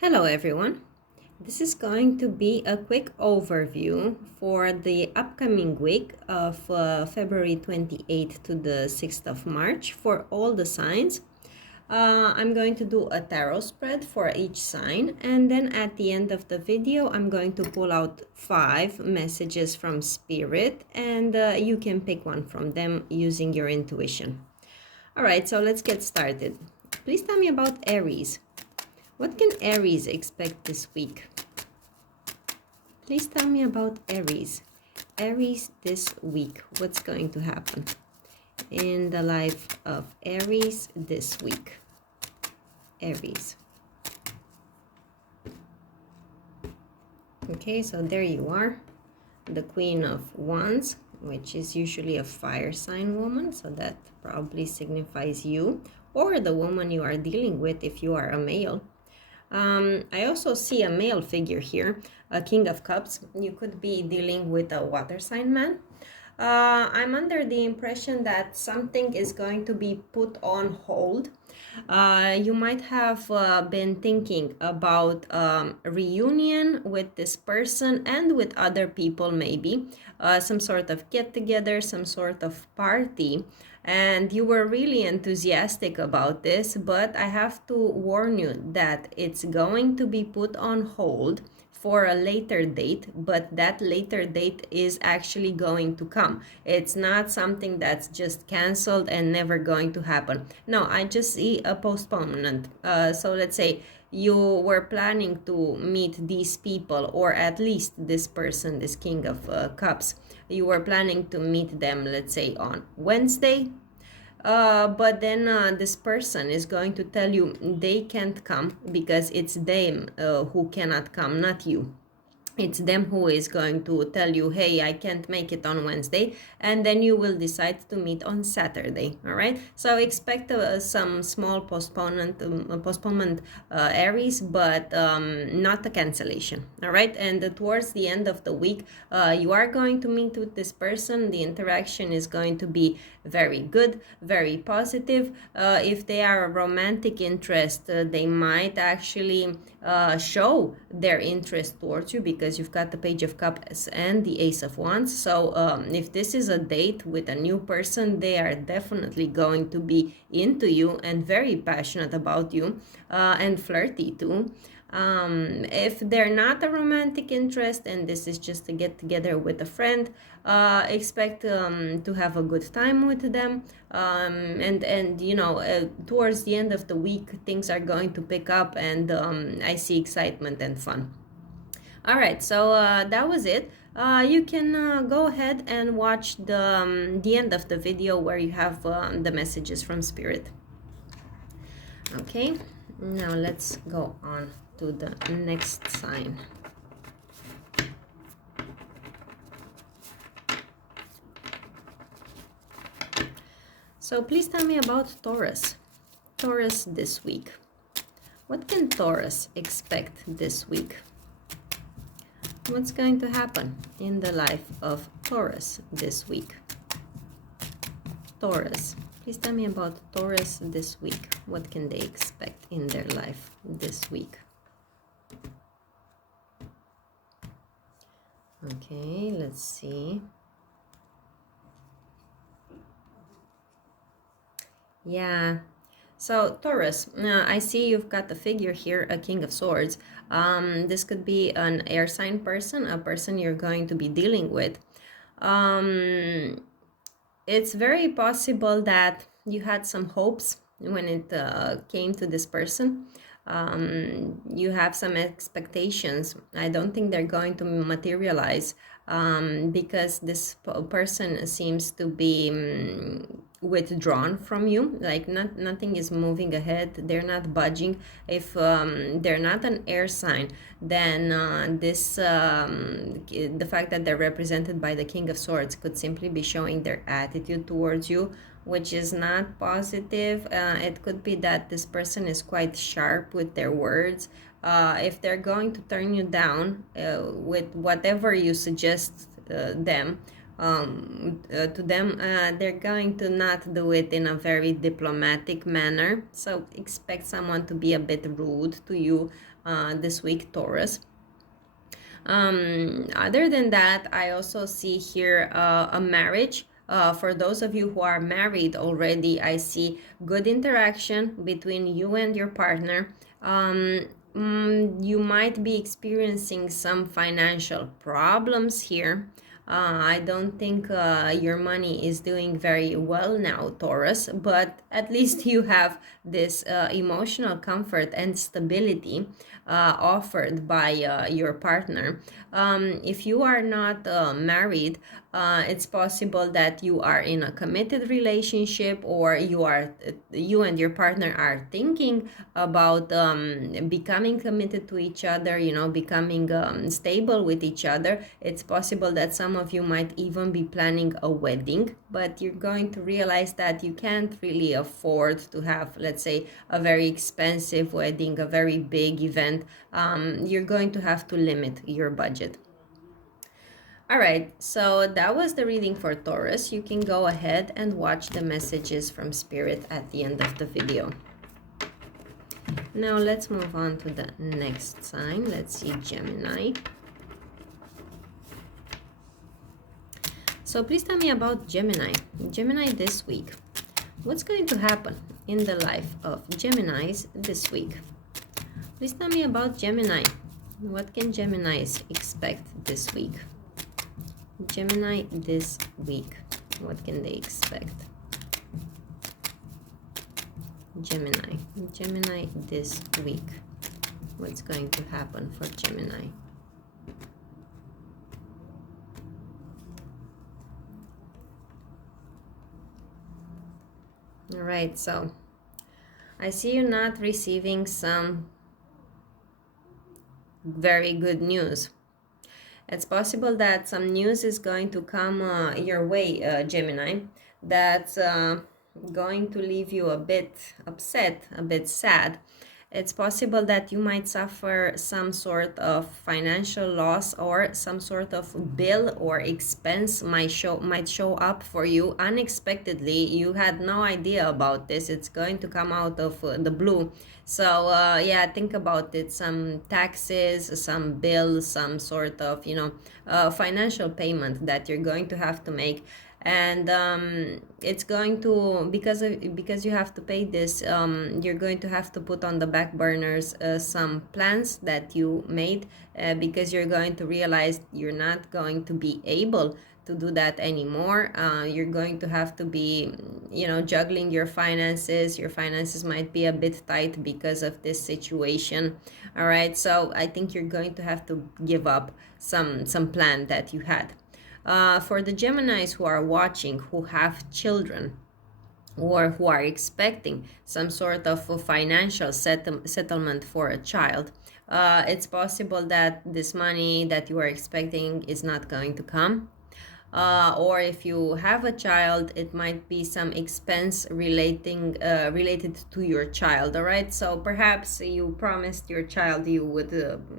Hello everyone. This is going to be a quick overview for the upcoming week of February 28th to the 6th of March for all the signs. I'm going to do a tarot spread for each sign, and then at the end of the video I'm going to pull out 5 messages from Spirit, and you can pick one from them using your intuition. Alright, so let's get started. Please tell me about Aries. What can Aries expect this week? Please tell me about Aries. Aries this week. What's going to happen in the life of Aries this week? Aries. Okay, so there you are. The Queen of Wands, which is usually a fire sign woman. So that probably signifies you or the woman you are dealing with if you are a male. I also see a male figure here, a King of Cups. You could be dealing with a water sign man. I'm under the impression that something is going to be put on hold. You might have been thinking about reunion with this person and with other people, maybe some sort of get together, some sort of party, and you were really enthusiastic about this, but I have to warn you that it's going to be put on hold for a later date, but that later date is actually going to come. It's not something that's just canceled and never going to happen. No, I just see a postponement. So let's say you were planning to meet these people, or at least this person, this King of Cups. You were planning to meet them, let's say on Wednesday. But then this person is going to tell you they can't come because it's them who cannot come, not you. It's them who is going to tell you, hey, I can't make it on Wednesday, and then you will decide to meet on Saturday. All right, so expect some small postponement, Aries, but not a cancellation. All right, and towards the end of the week, you are going to meet with this person. The interaction is going to be very good, very positive. If they are a romantic interest, they might actually show their interest towards you, because you've got the Page of Cups and the Ace of Wands. So if this is a date with a new person, they are definitely going to be into you and very passionate about you, and flirty too. If they're not a romantic interest and this is just to get together with a friend, expect to have a good time with them, and you know, towards the end of the week things are going to pick up, and I see excitement and fun. All right, so that was it. You can go ahead and watch the end of the video where you have the messages from Spirit. Okay, now let's go on to the next sign. So please tell me about Taurus. Taurus this week. What can Taurus expect this week? What's going to happen in the life of Taurus this week? Taurus. Please tell me about Taurus this week. What can they expect in their life this week? Okay, let's see. Yeah. So Taurus, I see you've got the figure here, a King of Swords. This could be an air sign person, a person you're going to be dealing with. It's very possible that you had some hopes when it came to this person. You have some expectations. I don't think they're going to materialize, because this person seems to be withdrawn from you, like nothing is moving ahead. They're not budging. If they're not an air sign, then the fact that they're represented by the King of Swords could simply be showing their attitude towards you, which is not positive. It could be that this person is quite sharp with their words. If they're going to turn you down with whatever you suggest them, to them. They're going to not do it in a very diplomatic manner. So expect someone to be a bit rude to you this week, Taurus. Other than that, I also see here a marriage. For those of you who are married already, I see good interaction between you and your partner. You might be experiencing some financial problems here. I don't think your money is doing very well now, Taurus, but at least you have this emotional comfort and stability offered by your partner. If you are not married, it's possible that you are in a committed relationship, or you and your partner are thinking about becoming committed to each other, becoming stable with each other. It's possible that some of you might even be planning a wedding, but you're going to realize that you can't really afford to have, let's say, a very expensive wedding, a very big event. You're going to have to limit your budget. All right, so that was the reading for Taurus. You can go ahead and watch the messages from Spirit at the end of the video. Now let's move on to the next sign. Let's see, Gemini. So please tell me about Gemini. Gemini this week. What's going to happen in the life of Geminis this week? Please tell me about Gemini. What can Geminis expect this week? Gemini this week. What can they expect? Gemini this week. What's going to happen for Gemini? All right, so I see you not receiving some very good news. It's possible that some news is going to come your way, Gemini, that's going to leave you a bit upset, a bit sad. It's possible that you might suffer some sort of financial loss, or some sort of bill or expense might show up for you unexpectedly. You had no idea about this. It's going to come out of the blue. So yeah, think about it. Some taxes, some bills, some sort of financial payment that you're going to have to make. And it's going to, because you have to pay this, you're going to have to put on the back burners some plans that you made, because you're going to realize you're not going to be able to do that anymore. You're going to have to be juggling your finances. Your finances might be a bit tight because of this situation. All right, so I think you're going to have to give up some plan that you had. For the Geminis who are watching, who have children, or who are expecting some sort of financial settlement for a child, it's possible that this money that you are expecting is not going to come. Or if you have a child, it might be some expense related to your child. All right, so perhaps you promised your child you would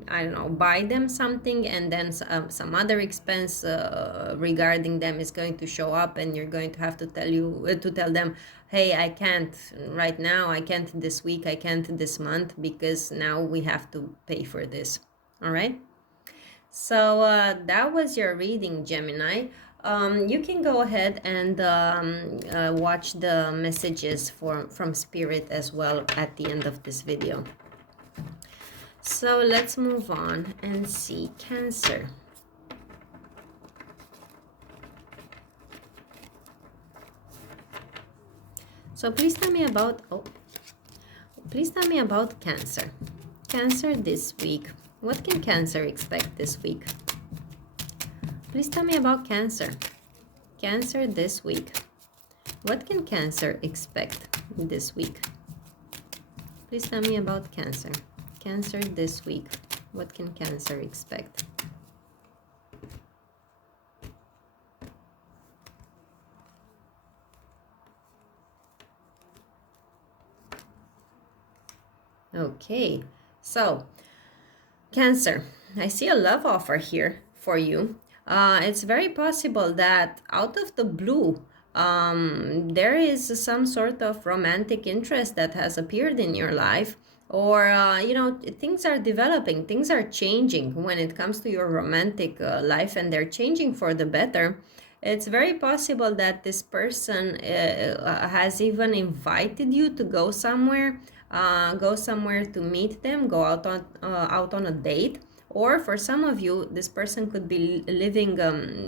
I don't know, buy them something, and then some other expense regarding them is going to show up, and you're going to have to tell them, hey, I can't right now, I can't this week, I can't this month, because now we have to pay for this. All right, so that was your reading, Gemini. You can go ahead and watch the messages from Spirit as well at the end of this video. So let's move on and see Cancer. So please tell me about Cancer. Cancer this week. What can Cancer expect this week? Please tell me about Cancer. Cancer this week. What can Cancer expect this week? Please tell me about Cancer. Cancer this week. What can Cancer expect? Okay, so Cancer, I see a love offer here for you. It's very possible that out of the blue, there is some sort of romantic interest that has appeared in your life, or you know, things are developing, things are changing when it comes to your romantic life, and they're changing for the better. It's very possible that this person has even invited you to go somewhere to meet them, go out on a date. Or for some of you, this person could be living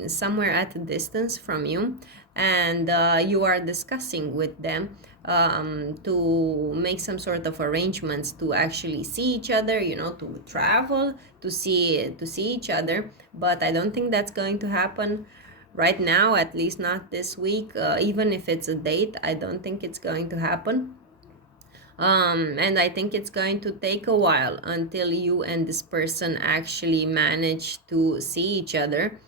somewhere at a distance from you, and you are discussing with them to make some sort of arrangements to actually see each other, you know, to travel to see each other. But I don't think that's going to happen right now, at least not this week. Even if it's a date, I don't think it's going to happen. And I think it's going to take a while until you and this person actually manage to see each other,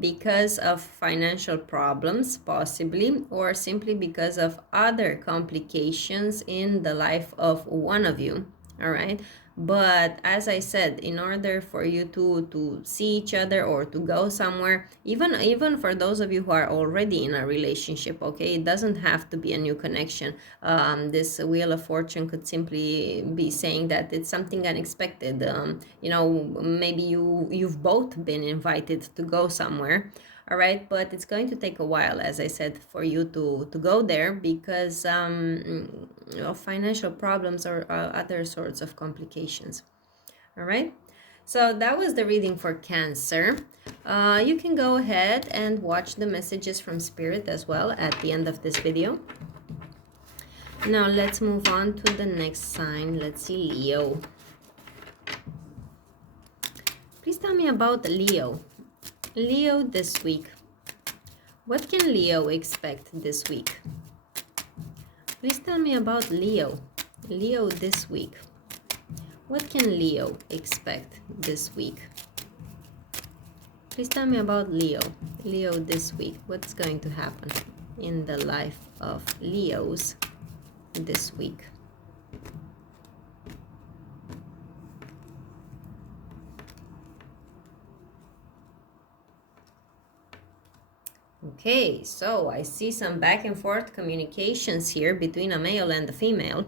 because of financial problems, possibly, or simply because of other complications in the life of one of you. All right. But as I said, in order for you to see each other or to go somewhere, even for those of you who are already in a relationship, okay, it doesn't have to be a new connection. This Wheel of Fortune could simply be saying that it's something unexpected. You know, maybe you've both been invited to go somewhere. All right, but it's going to take a while, as I said, for you to go there, because you know, financial problems or other sorts of complications. All right, so that was the reading for Cancer. You can go ahead and watch the messages from Spirit as well at the end of this video. Now let's move on to the next sign. Let's see, Leo. Please tell me about Leo. Leo this week. What can Leo expect this week? Please tell me about Leo. Leo this week. What can Leo expect this week? Please tell me about Leo. Leo this week. What's going to happen in the life of Leos this week? Okay, so I see some back and forth communications here between a male and a female.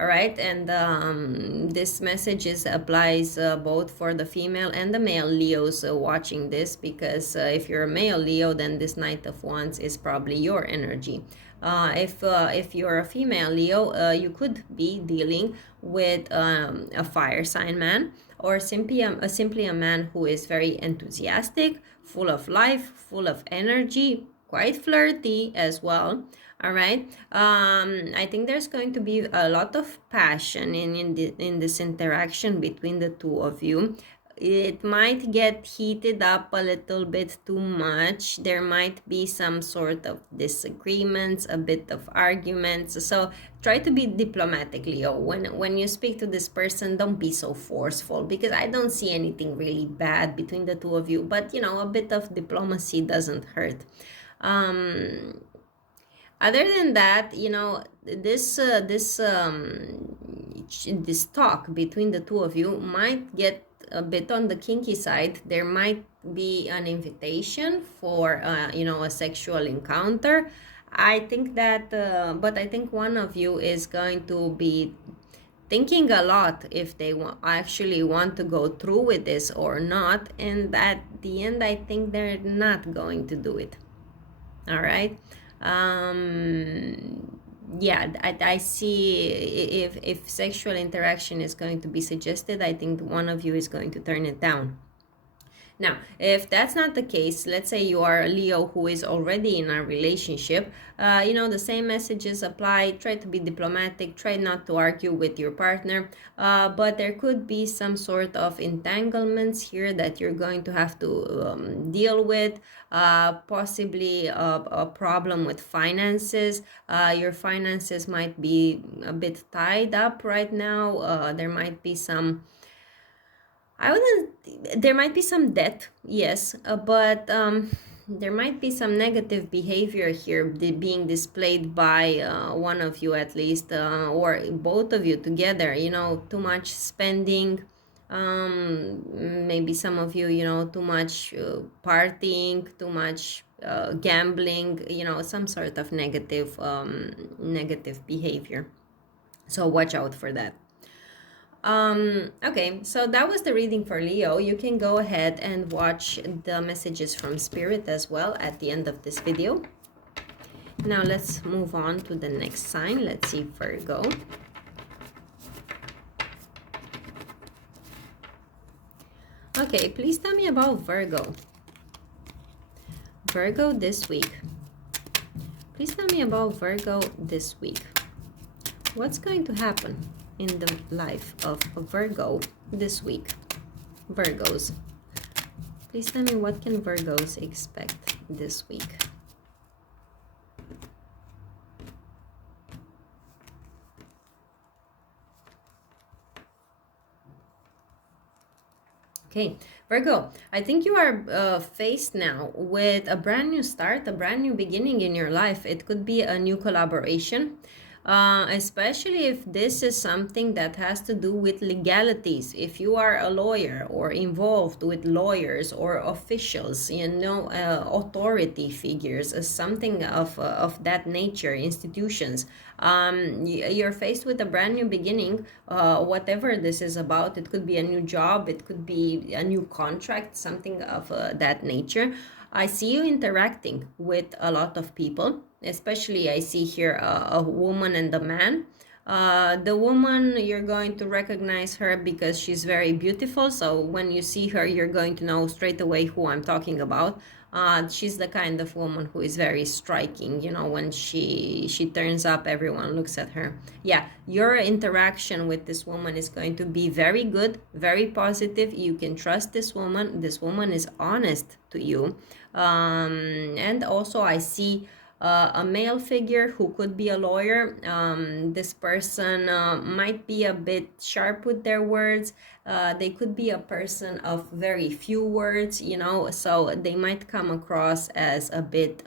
All right, and this message applies both for the female and the male Leos watching this, because if you're a male Leo, then this Knight of Wands is probably your energy. If you're a female Leo, you could be dealing with a fire sign man, or simply a man who is very enthusiastic, full of life, full of energy, quite flirty as well. All right. I think there's going to be a lot of passion in this interaction between the two of you. It might get heated up a little bit too much. There might be some sort of disagreements, a bit of arguments. So try to be diplomatic, Leo. When you speak to this person, don't be so forceful, because I don't see anything really bad between the two of you. But, you know, a bit of diplomacy doesn't hurt. Other than that, you know, this talk between the two of you might get a bit on the kinky side. There might be an invitation for you know, a sexual encounter. I think that but I think one of you is going to be thinking a lot if they actually want to go through with this or not, and at the end I think they're not going to do it. All right. Yeah, I see if sexual interaction is going to be suggested, I think one of you is going to turn it down. Now, if that's not the case, let's say you are a Leo who is already in a relationship, you know, the same messages apply. Try to be diplomatic, try not to argue with your partner, but there could be some sort of entanglements here that you're going to have to deal with, possibly a problem with finances. Your finances might be a bit tied up right now. There might be some, there might be some debt, yes, but there might be some negative behavior here being displayed by one of you at least, or both of you together, you know, too much spending, Maybe some of you, you know, too much partying, too much gambling, you know, some sort of negative behavior. So watch out for that. Okay, so that was the reading for Leo. You can go ahead and watch the messages from Spirit as well at the end of this video. Now let's move on to the next sign. Let's see, Virgo. Okay, please tell me about Virgo. Virgo this week. Please tell me about Virgo this week. What's going to happen in the life of a Virgo this week? Virgos. Please tell me, what can Virgos expect this week? Okay, Virgo, I think you are faced now with a brand new start, a brand new beginning in your life. It could be a new collaboration, especially if this is something that has to do with legalities. If you are a lawyer or involved with lawyers or officials, you know, authority figures, something of that nature, institutions, you're faced with a brand new beginning, whatever this is about. It could be a new job, it could be a new contract, something of that nature. I see you interacting with a lot of people, especially I see here a woman and a man. The woman, you're going to recognize her because she's very beautiful. So when you see her, you're going to know straight away who I'm talking about. She's the kind of woman who is very striking. You know, when she turns up, everyone looks at her. Yeah, your interaction with this woman is going to be very good, very positive. You can trust this woman. This woman is honest to you. And also I see a male figure who could be a lawyer. This person might be a bit sharp with their words. They could be a person of very few words, you know, so they might come across as a bit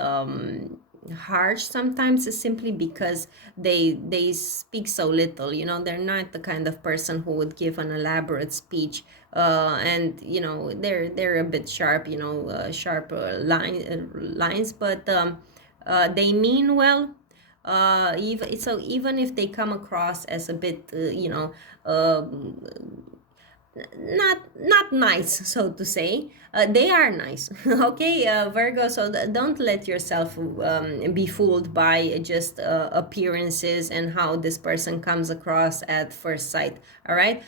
harsh sometimes, simply because they speak so little. You know, they're not the kind of person who would give an elaborate speech, and you know, they're a bit sharp, you know, sharp lines, but they mean well. Even if they come across as a bit you know, not nice, so to say, they are nice. Okay, Virgo, so don't let yourself be fooled by just appearances and how this person comes across at first sight. All right,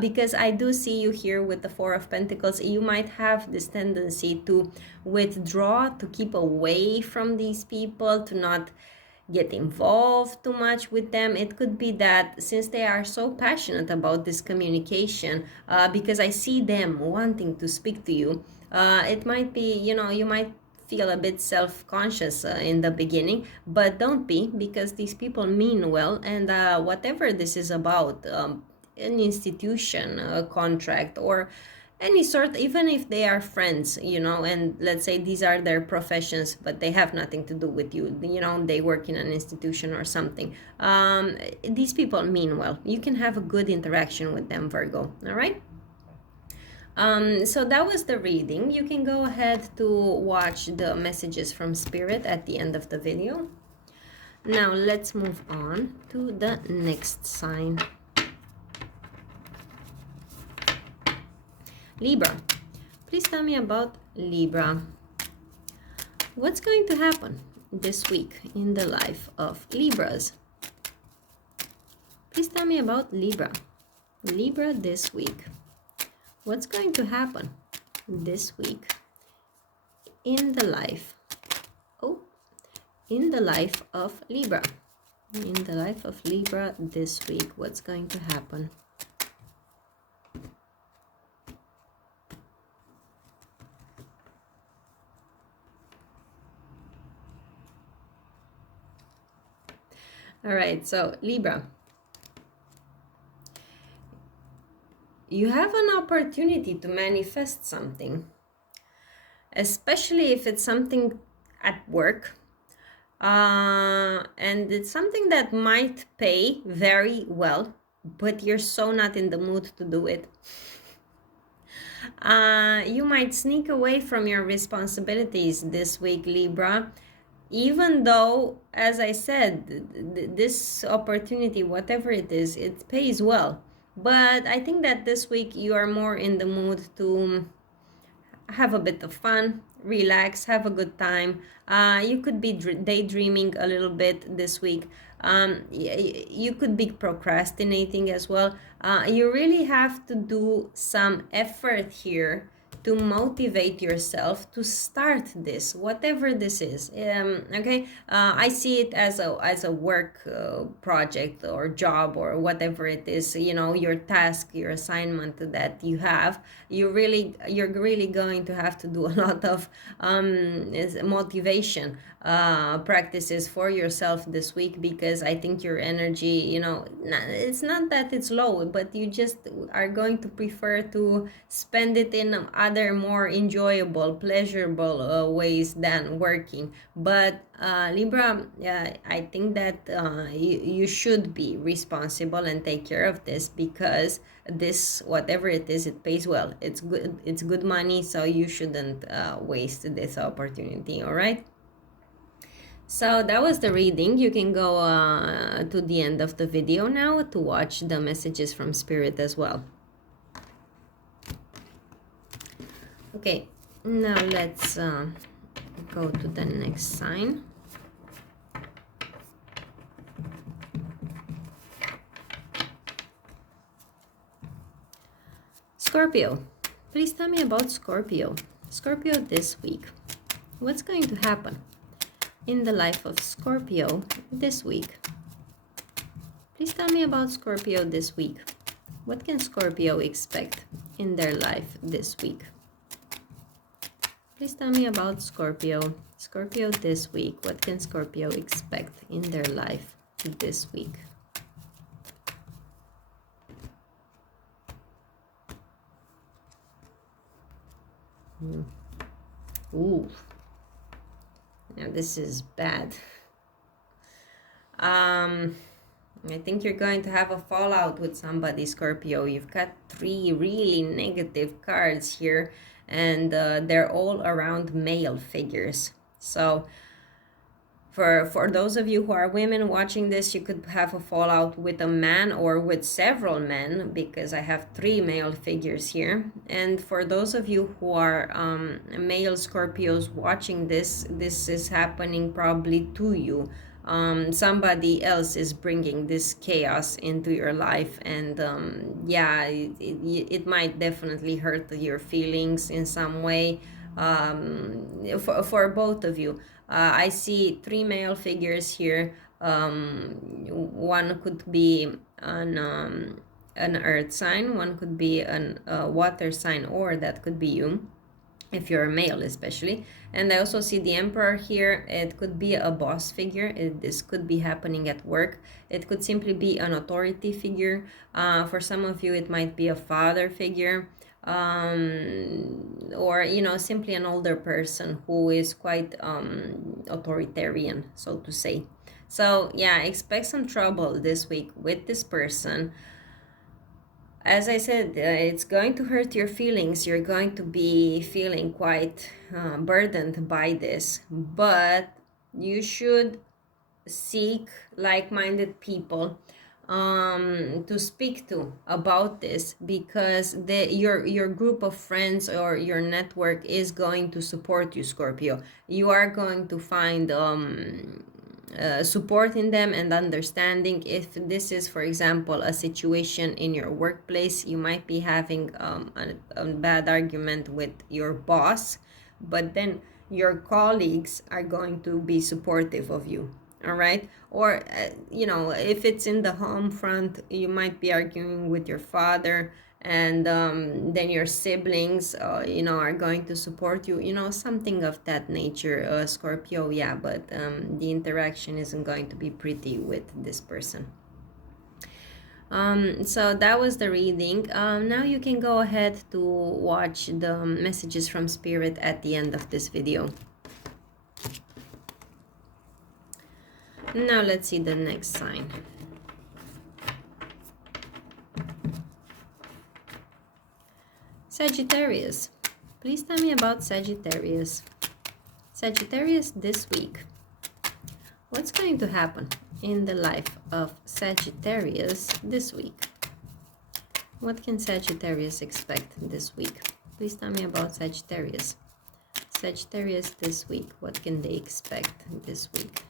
because I do see you here with the Four of Pentacles. You might have this tendency to withdraw, to keep away from these people, to not get involved too much with them. It could be that since they are so passionate about this communication, because I see them wanting to speak to you, it might be, you know, you might feel a bit self-conscious in the beginning, but don't be, because these people mean well. And whatever this is about, an institution, a contract, or any sort, even if they are friends, you know, and let's say these are their professions, but they have nothing to do with you, you know, they work in an institution or something, these people mean well. You can have a good interaction with them, Virgo. All right, so that was the reading. You can go ahead to watch the messages from Spirit at the end of the video. Now let's move on to the next sign. Libra. Please tell me about Libra. What's going to happen this week in the life of Libras? Please tell me about Libra. Libra this week. What's going to happen this week in the life? Oh, in the life of Libra. In the life of Libra this week, what's going to happen? All right, so Libra, you have an opportunity to manifest something, especially if it's something at work, and it's something that might pay very well, but you're so not in the mood to do it. You might sneak away from your responsibilities this week, Libra, even though, as I said, this opportunity, whatever it is, it pays well. But I think that this week you are more in the mood to have a bit of fun, relax, have a good time. You could be daydreaming a little bit this week. You could be procrastinating as well. You really have to do some effort here to motivate yourself to start this, whatever this is. Okay, I see it as a work project or job or whatever it is. You know, your task, your assignment that you have. You're really going to have to do a lot of motivation practices for yourself this week, because I think your energy, you know, it's not that it's low, but you just are going to prefer to spend it in other more enjoyable, pleasurable ways than working. But Libra, I think that you should be responsible and take care of this, because this, whatever it is, it pays well. It's good money, so you shouldn't waste this opportunity. All right. So that was the reading. You can go to the end of the video now to watch the messages from Spirit as well. Okay, now let's go to the next sign. Scorpio. Please tell me about Scorpio. Scorpio this week. What's going to happen in the life of Scorpio this week? Please tell me about Scorpio this week. What can Scorpio expect in their life this week? Please tell me about Scorpio. Scorpio this week. What can Scorpio expect in their life this week? Ooh. Now this is bad. I think you're going to have a fallout with somebody, Scorpio. You've got 3 really negative cards here, and they're all around male figures. So for those of you who are women watching this, you could have a fallout with a man or with several men, because I have 3 male figures here. And for those of you who are male Scorpios watching this, this is happening probably to you. Somebody else is bringing this chaos into your life, and yeah, it might definitely hurt your feelings in some way, for both of you. I see 3 male figures here. One could be an earth sign, one could be a water sign, or that could be you, if you're a male especially. And I also see the Emperor here. It could be a boss figure. This could be happening at work. It could simply be an authority figure. For some of you, it might be a father figure, or, you know, simply an older person who is quite authoritarian, so to say. So yeah, expect some trouble this week with this person. As I said, it's going to hurt your feelings. You're going to be feeling quite burdened by this, but you should seek like-minded people to speak to about this, because your group of friends or your network is going to support you, Scorpio. You are going to find support in them and understanding. If this is, for example, a situation in your workplace, you might be having a bad argument with your boss, but then your colleagues are going to be supportive of you. All right. Or you know, if it's in the home front, you might be arguing with your father, and then your siblings you know, are going to support you, you know, something of that nature, Scorpio. Yeah, but the interaction isn't going to be pretty with this person. So that was the reading. Now you can go ahead to watch the messages from Spirit at the end of this video. Now let's see the next sign. Sagittarius. Please tell me about Sagittarius. Sagittarius this week. What's going to happen in the life of Sagittarius this week? What can Sagittarius expect this week? Please tell me about Sagittarius. Sagittarius this week. What can they expect this week?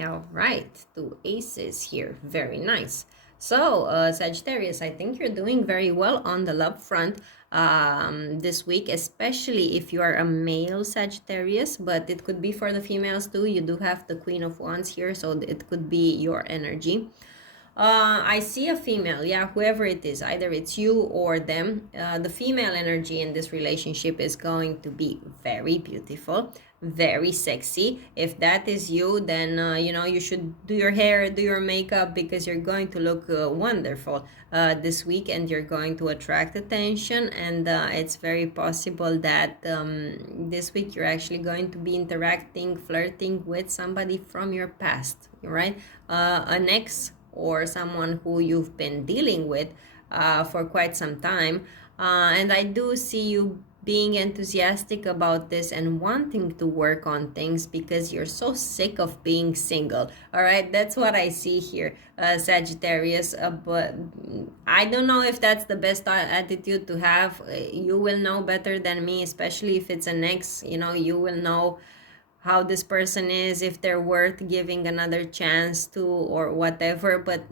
All right, 2 aces here. Very nice. So, Sagittarius, I think you're doing very well on the love front this week, especially if you are a male Sagittarius, but it could be for the females too. You do have the Queen of Wands here, so it could be your energy. I see a female, yeah, whoever it is, either it's you or them. The female energy in this relationship is going to be very beautiful, very sexy. If that is you, then you know, you should do your hair, do your makeup, because you're going to look wonderful this week, and you're going to attract attention. And it's very possible that this week you're actually going to be interacting, flirting with somebody from your past, right? An ex, or someone who you've been dealing with for quite some time. And I do see you being enthusiastic about this and wanting to work on things because you're so sick of being single. All right, that's what I see here, Sagittarius. But I don't know if that's the best attitude to have. You will know better than me, especially if it's an ex. You know, you will know how this person is, if they're worth giving another chance to or whatever. But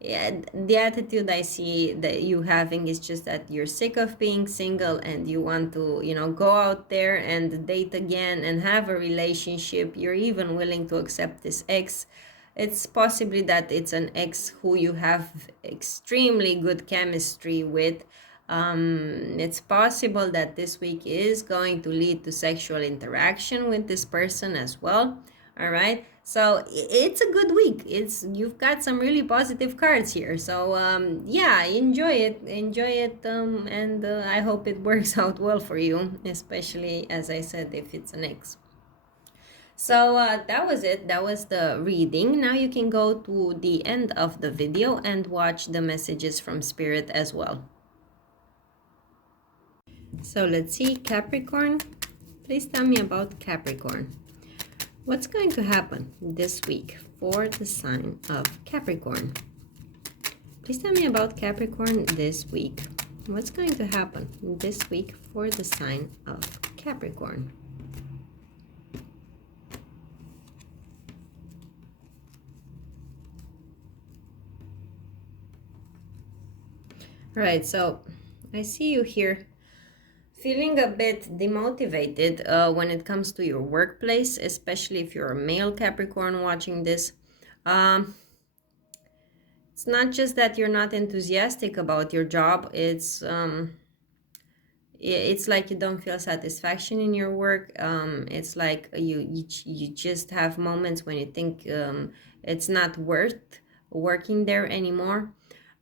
yeah, the attitude I see that you having is just that you're sick of being single and you want to, you know, go out there and date again and have a relationship. You're even willing to accept this ex. It's possibly that it's an ex who you have extremely good chemistry with. It's possible that this week is going to lead to sexual interaction with this person as well. All right, so it's a good week. You've got some really positive cards here. So yeah, enjoy it, and I hope it works out well for you, especially, as I said, if it's an ex. So that was it. That was the reading. Now you can go to the end of the video and watch the messages from Spirit as well. So let's see, Capricorn. Please tell me about Capricorn. What's going to happen this week for the sign of Capricorn? Please tell me about Capricorn this week. What's going to happen this week for the sign of Capricorn? All right, so I see you here feeling a bit demotivated when it comes to your workplace, especially if you're a male Capricorn watching this. It's not just that you're not enthusiastic about your job. It's like you don't feel satisfaction in your work. It's like you just have moments when you think it's not worth working there anymore.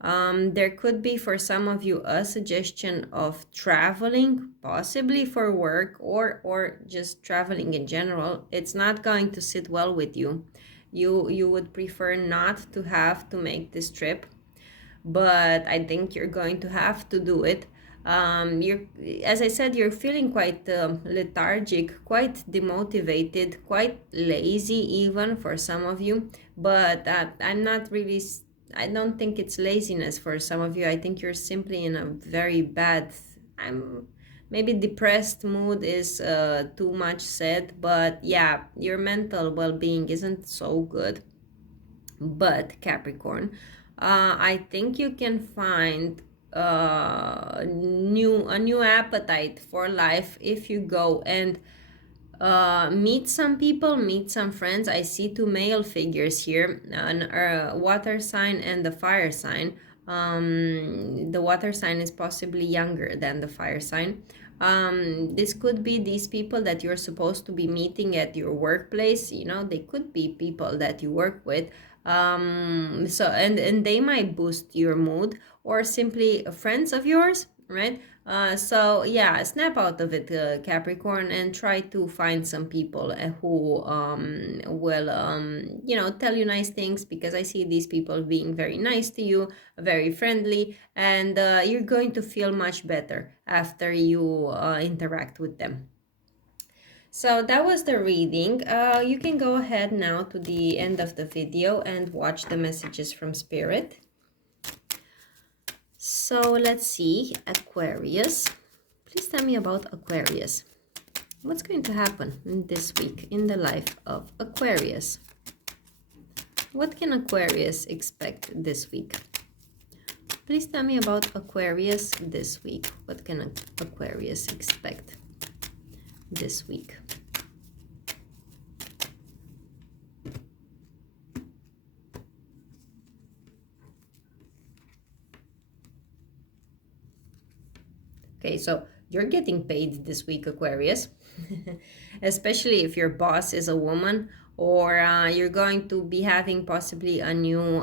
There could be for some of you a suggestion of traveling, possibly for work or just traveling in general. It's not going to sit well with you. You would prefer not to have to make this trip, but I think you're going to have to do it. You're, as I said, you're feeling quite lethargic, quite demotivated, quite lazy even for some of you. But I'm not really. I don't think it's laziness for some of you. I think you're simply in a very bad, maybe depressed mood is too much said, but yeah, your mental well-being isn't so good. But Capricorn, I think you can find a new appetite for life if you go and meet some people, meet some friends. I see 2 male figures here, a water sign and the fire sign. The water sign is possibly younger than the fire sign. This could be these people that you're supposed to be meeting at your workplace. You know, they could be people that you work with. So and they might boost your mood, or simply friends of yours, right? So yeah, snap out of it, Capricorn, and try to find some people who will, you know, tell you nice things, because I see these people being very nice to you, very friendly, and you're going to feel much better after you interact with them. So that was the reading. You can go ahead now to the end of the video and watch the messages from Spirit. So let's see, Aquarius. Please tell me about Aquarius. What's going to happen this week in the life of Aquarius? What can Aquarius expect this week? Please tell me about Aquarius this week. What can Aquarius expect this week? Okay, so you're getting paid this week, Aquarius, especially if your boss is a woman, or you're going to be having possibly a new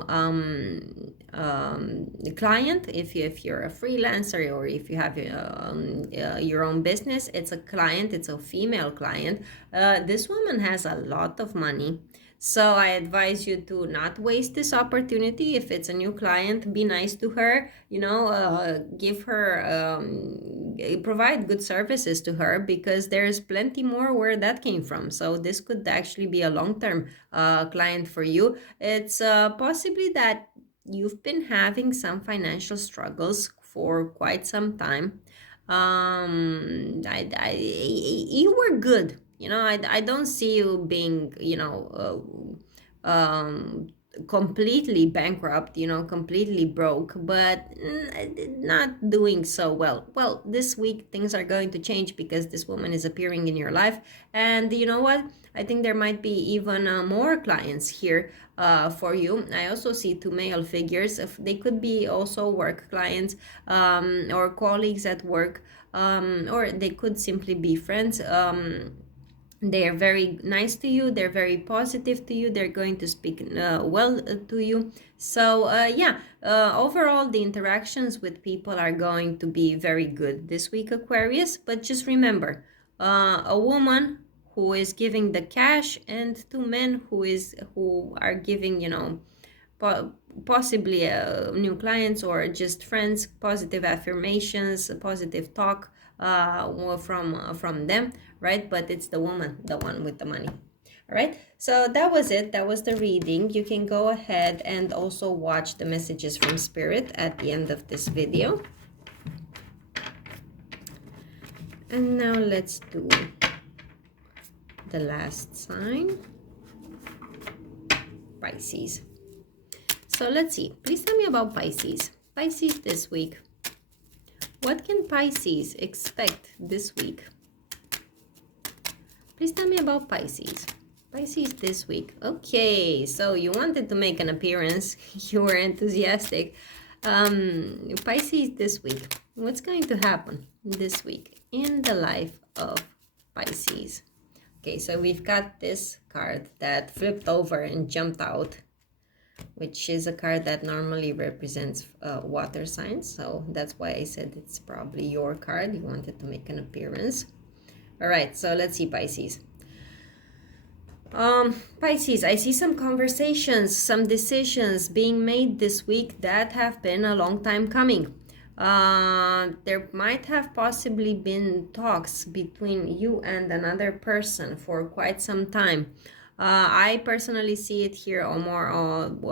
client. If you're a freelancer, or if you have your own business, it's a client, it's a female client. This woman has a lot of money. So I advise you to not waste this opportunity. If it's a new client, be nice to her, you know, give her, provide good services to her, because there's plenty more where that came from. So this could actually be a long-term client for you. It's possibly that you've been having some financial struggles for quite some time. You were good. You know, I don't see you being, you know, completely bankrupt, you know, completely broke, but not doing so well. Well, this week things are going to change, because this woman is appearing in your life. And you know what? I think there might be even more clients here for you. I also see two male figures. If they could be also work clients, or colleagues at work, or they could simply be friends. They are very nice to you, they're very positive to you, they're going to speak well to you. So yeah, overall the interactions with people are going to be very good this week, Aquarius. But just remember, a woman who is giving the cash, and two men who are giving, you know, possibly new clients, or just friends, positive affirmations, positive talk from them, right? But it's the woman, the one with the money. All right, so that was it. That was the reading. You can go ahead and also watch the messages from Spirit at the end of this video. And now let's do the last sign, Pisces. So let's see. Please tell me about Pisces. Pisces this week. What can Pisces expect this week? Please tell me about Pisces. Pisces this week. Okay, so you wanted to make an appearance. You were enthusiastic. Pisces this week. What's going to happen this week in the life of Pisces? Okay, so we've got this card that flipped over and jumped out, which is a card that normally represents water signs. So that's why I said it's probably your card. You wanted to make an appearance. All right, so let's see, Pisces. Pisces, I see some conversations, some decisions being made this week that have been a long time coming. There might have possibly been talks between you and another person for quite some time. I personally see it here, or more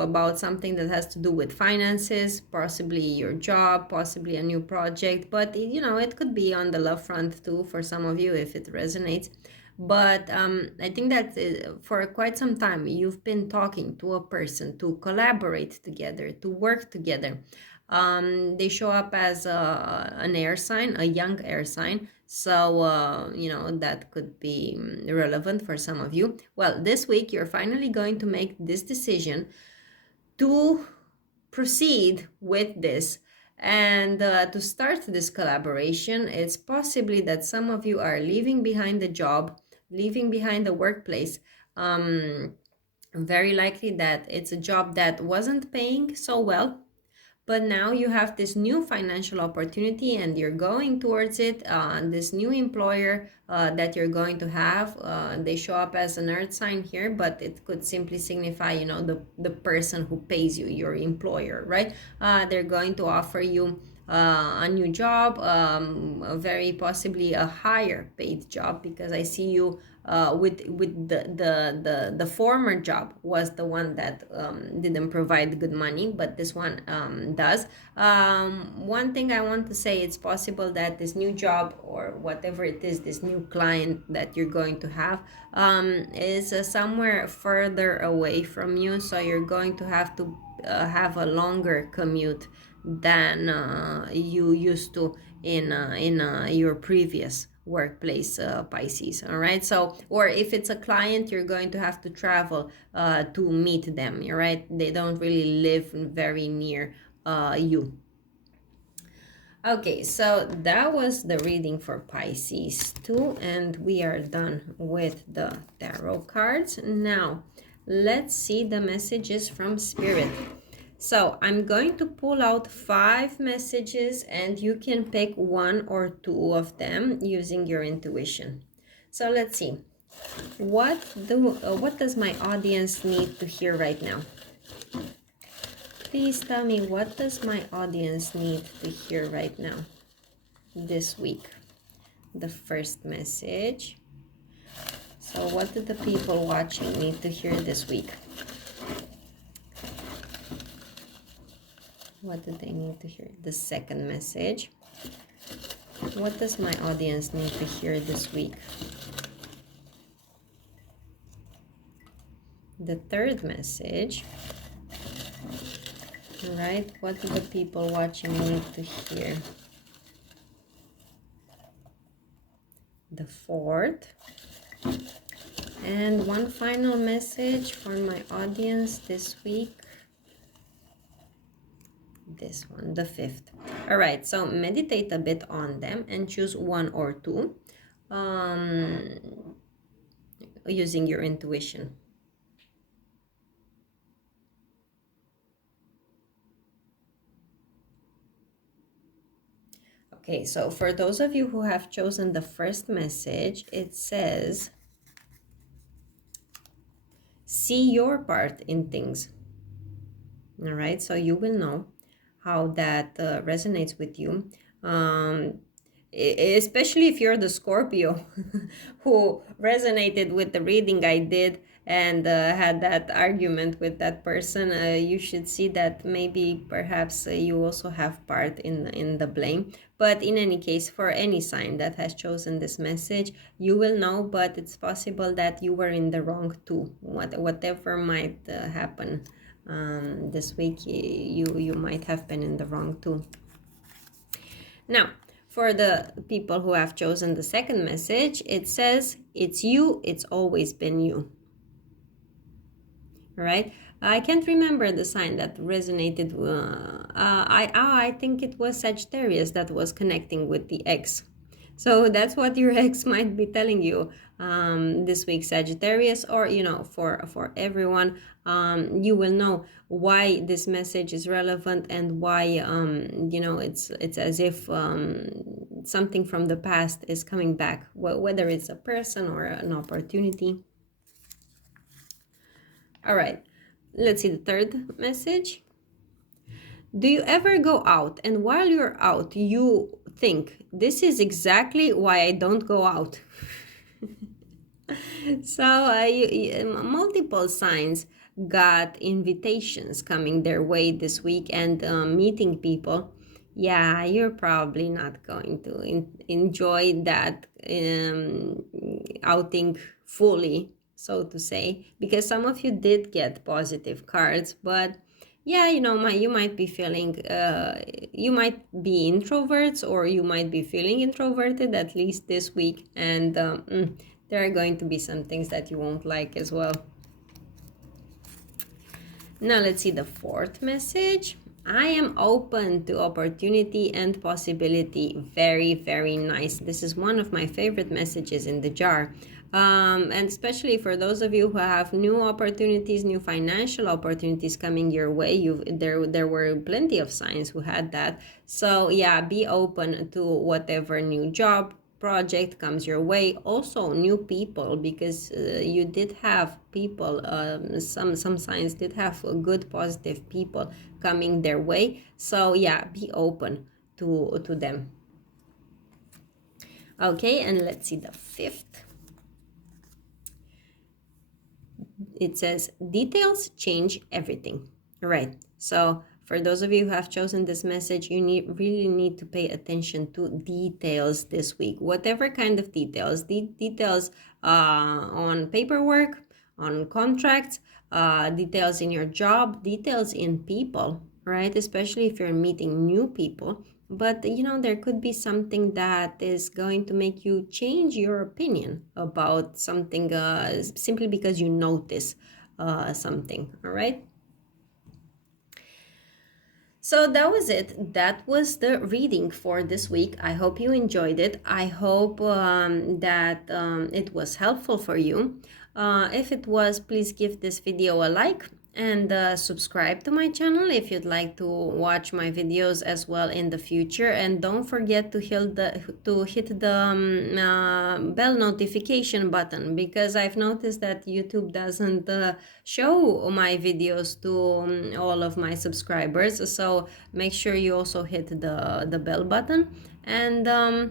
about something that has to do with finances, possibly your job, possibly a new project. But you know, it could be on the love front too for some of you if it resonates. But I think that for quite some time you've been talking to a person to collaborate together, to work together. They show up as an air sign, a young air sign. So, you know, that could be relevant for some of you. Well, this week you're finally going to make this decision to proceed with this and to start this collaboration. It's possibly that some of you are leaving behind the job, leaving behind the workplace. Very likely that it's a job that wasn't paying so well, But now you have this new financial opportunity and you're going towards it. This new employer that you're going to have, they show up as an earth sign here, but it could simply signify, you know, the person who pays you, your employer, right? They're going to offer you a new job, very possibly a higher paid job, because I see you with the former job was the one that didn't provide good money, but this one does. One thing I want to say, it's possible that this new job or whatever it is, this new client that you're going to have is somewhere further away from you, so you're going to have have a longer commute than you used to in your previous workplace, Pisces. All right, so, or if it's a client, you're going to have to travel to meet them. All right, they don't really live very near you. Okay, so that was the reading for Pisces too, and we are done with the tarot cards. Now let's see the messages from Spirit. So I'm going to pull out 5 messages and you can pick 1 or 2 of them using your intuition. So let's see. What does my audience need to hear right now? Please tell me, what does my audience need to hear right now, this week? The first message. So what do the people watching need to hear this week? What do they need to hear? The second message. What does my audience need to hear this week? The third message. All right, what do the people watching need to hear? The fourth. And one final message for my audience this week. This one, the fifth. All right, so meditate a bit on them and choose 1 or 2 using your intuition. Okay, so for those of you who have chosen the first message, it says, see your part in things. All right, so you will know how that resonates with you, especially if you're the Scorpio who resonated with the reading I did and had that argument with that person. You should see that maybe perhaps you also have part in the blame. But in any case, for any sign that has chosen this message, you will know, but it's possible that you were in the wrong too. Whatever might happen this week, you might have been in the wrong too. Now, for the people who have chosen the second message, it says, it's you, it's always been you. All right, I can't remember the sign that resonated. I think it was Sagittarius that was connecting with the ex. So that's what your ex might be telling you this week, Sagittarius, or, you know, for everyone, you will know why this message is relevant and why, you know, it's as if something from the past is coming back, whether it's a person or an opportunity. All right, let's see the third message. Do you ever go out and while you're out, you think, this is exactly why I don't go out? So multiple signs got invitations coming their way this week and meeting people. Yeah, you're probably not going to enjoy that outing fully, so to say, because some of you did get positive cards, but yeah, you know, you might be feeling, you might be introverts or you might be feeling introverted at least this week, and there are going to be some things that you won't like as well. Now let's see the fourth message. I am open to opportunity and possibility. Very, very nice. This is one of my favorite messages in the jar. And especially for those of you who have new opportunities, new financial opportunities coming your way, there were plenty of signs who had that. So yeah, be open to whatever new job project comes your way. Also new people, because you did have people, some signs did have good positive people coming their way. So yeah, be open to them. Okay, and let's see the fifth. It says details change everything. All right, so for those of you who have chosen this message, you really need to pay attention to details this week. Whatever kind of details, details on paperwork, on contracts, details in your job, details in people, right? Especially if you're meeting new people. But there could be something that is going to make you change your opinion about something, simply because you notice something. All right. So that was it. That was the reading for this week. I hope you enjoyed it. I hope that it was helpful for you. If it was, please give this video a like and subscribe to my channel if you'd like to watch my videos as well in the future. And don't forget to hit the bell notification button, because I've noticed that YouTube doesn't show my videos to all of my subscribers. So make sure you also hit the bell button. And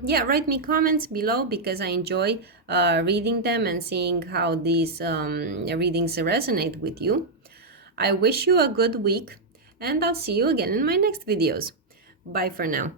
yeah, write me comments below, because I enjoy reading them and seeing how these readings resonate with you. I wish you a good week, and I'll see you again in my next videos. Bye for now.